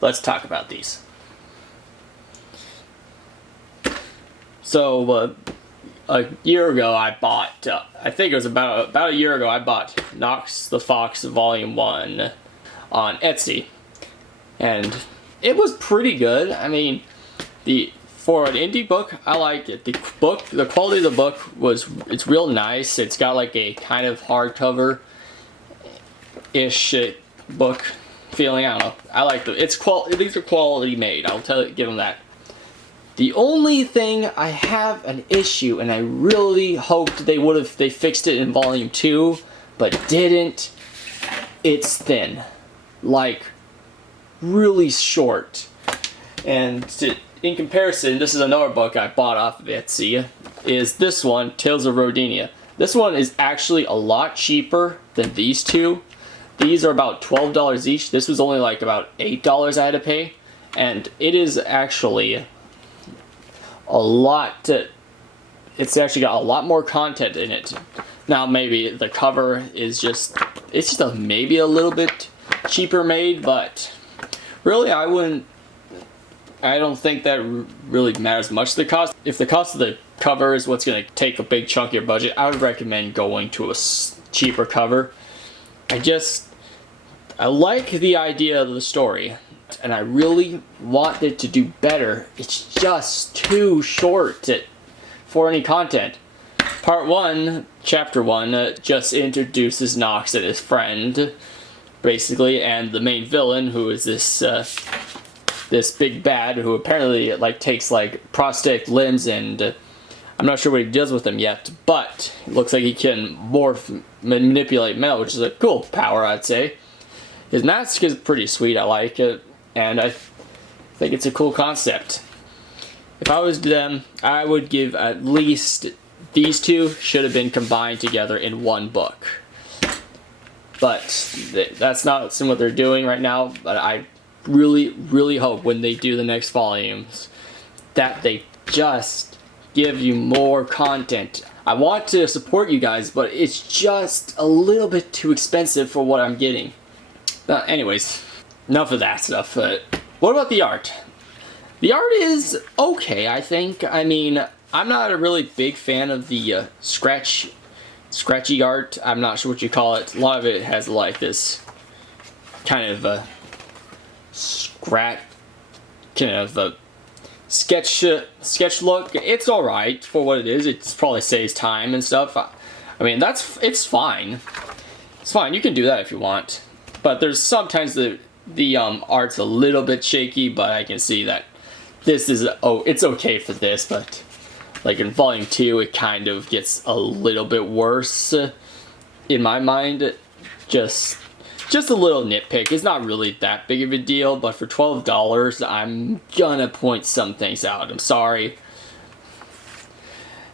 Let's talk about these. So, a year ago I bought, I think it was about a year ago I bought Knox the Fox Volume 1 on Etsy. And it was pretty good. I mean, for an indie book, I liked it. The quality of the book it's real nice. It's got like a kind of hardcover-ish book feeling. I don't know. I like these are quality made. Give them that. The only thing I have an issue, and I really hoped they fixed it in Volume 2, but didn't. It's thin, like really short, and in comparison, this is another book I bought off of Etsy, is this one, Tales of Rodania. This one is actually a lot cheaper than these two. These are about $12 each. This was only like about $8 I had to pay, and it is actually a lot. It's actually got a lot more content in it. Now maybe the cover is maybe a little bit cheaper made, but really I don't think that really matters much, the cost. If the cost of the cover is what's going to take a big chunk of your budget, I would recommend going to a cheaper cover. I like the idea of the story, and I really want it to do better. It's just too short for any content. Part 1, Chapter 1, just introduces Knox and his friend, basically, and the main villain, who is this big bad who apparently takes prosthetic limbs, and I'm not sure what he does with them yet, but it looks like he can manipulate metal, which is a cool power, I'd say. His mask is pretty sweet, I like it, and I think it's a cool concept. If I was them, I would give at least these two should have been combined together in one book. But that's not what they're doing right now, but I really, really hope when they do the next volumes that they just give you more content. I want to support you guys, but it's just a little bit too expensive for what I'm getting. Anyways, enough of that stuff. What about the art? The art is okay, I think. I mean, I'm not a really big fan of the scratchy art. I'm not sure what you call it. A lot of it has like this kind of a sketch look. It's alright for what it is. It probably saves time and stuff. I mean, it's fine. It's fine. You can do that if you want. But there's sometimes the art's a little bit shaky, but I can see that this is it's okay for this, but like in Volume 2 it kind of gets a little bit worse in my mind. Just a little nitpick. It's not really that big of a deal, but for $12 I'm gonna point some things out. I'm sorry.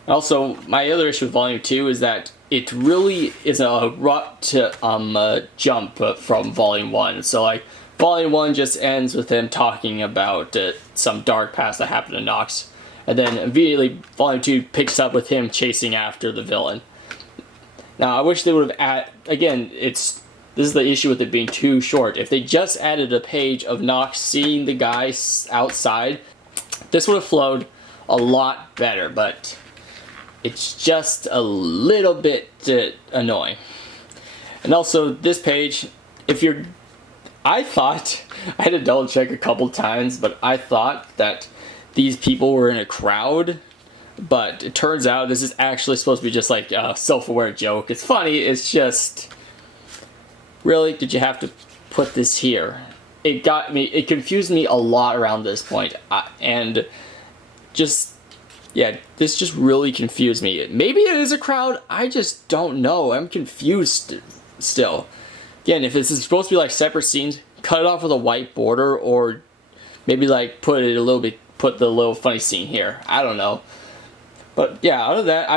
Also, my other issue with Volume 2 is that it really is a abrupt jump from Volume 1. So like, Volume 1 just ends with him talking about some dark past that happened to Knox. And then immediately Volume 2 picks up with him chasing after the villain. Now I wish they would have again, this is the issue with it being too short. If they just added a page of Knox seeing the guy outside, this would have flowed a lot better, but it's just a little bit annoying. And also, this page, I thought, I had to double check a couple times, but I thought that these people were in a crowd, but it turns out this is actually supposed to be just like a self-aware joke. It's funny, it's just, really, did you have to put this here? It confused me a lot around this point, and just, yeah, this just really confused me. Maybe it is a crowd, I just don't know. I'm confused still. Again, if this is supposed to be like separate scenes, cut it off with a white border, or maybe like put the little funny scene here. I don't know. But yeah, other than that,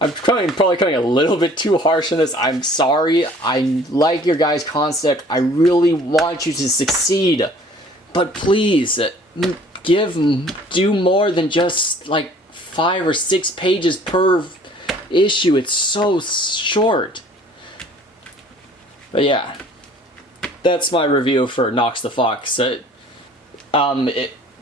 I'm probably coming a little bit too harsh on this. I'm sorry. I like your guys' concept. I really want you to succeed. But please, do more than just like 5 or 6 pages per issue. It's so short. But yeah, that's my review for Nox the Fox.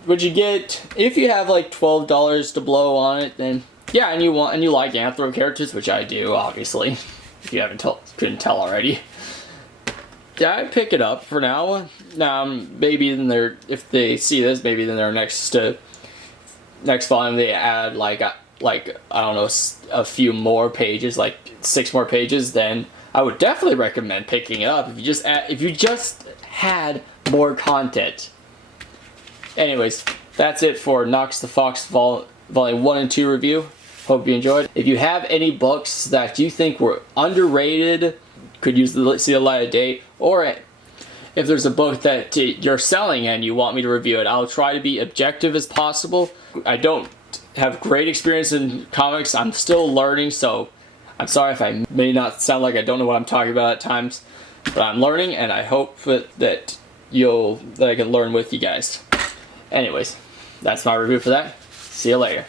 Would you get, if you have like $12 to blow on it, then yeah, and you like Anthro characters, which I do, obviously, if you couldn't tell already. Yeah, I'd pick it up for now. Maybe in if they see this, maybe in their next volume they add like I don't know, a few more pages, like 6 more pages. Then I would definitely recommend picking it up if you just had more content. Anyways, that's it for Nox the Fox Volume 1 and 2 review. Hope you enjoyed. If you have any books that you think were underrated, could see the light of day, or if there's a book that you're selling and you want me to review it, I'll try to be objective as possible. I don't have great experience in comics. I'm still learning, so I'm sorry if I may not sound like I don't know what I'm talking about at times, but I'm learning, and I hope that I can learn with you guys. Anyways, that's my review for that. See you later.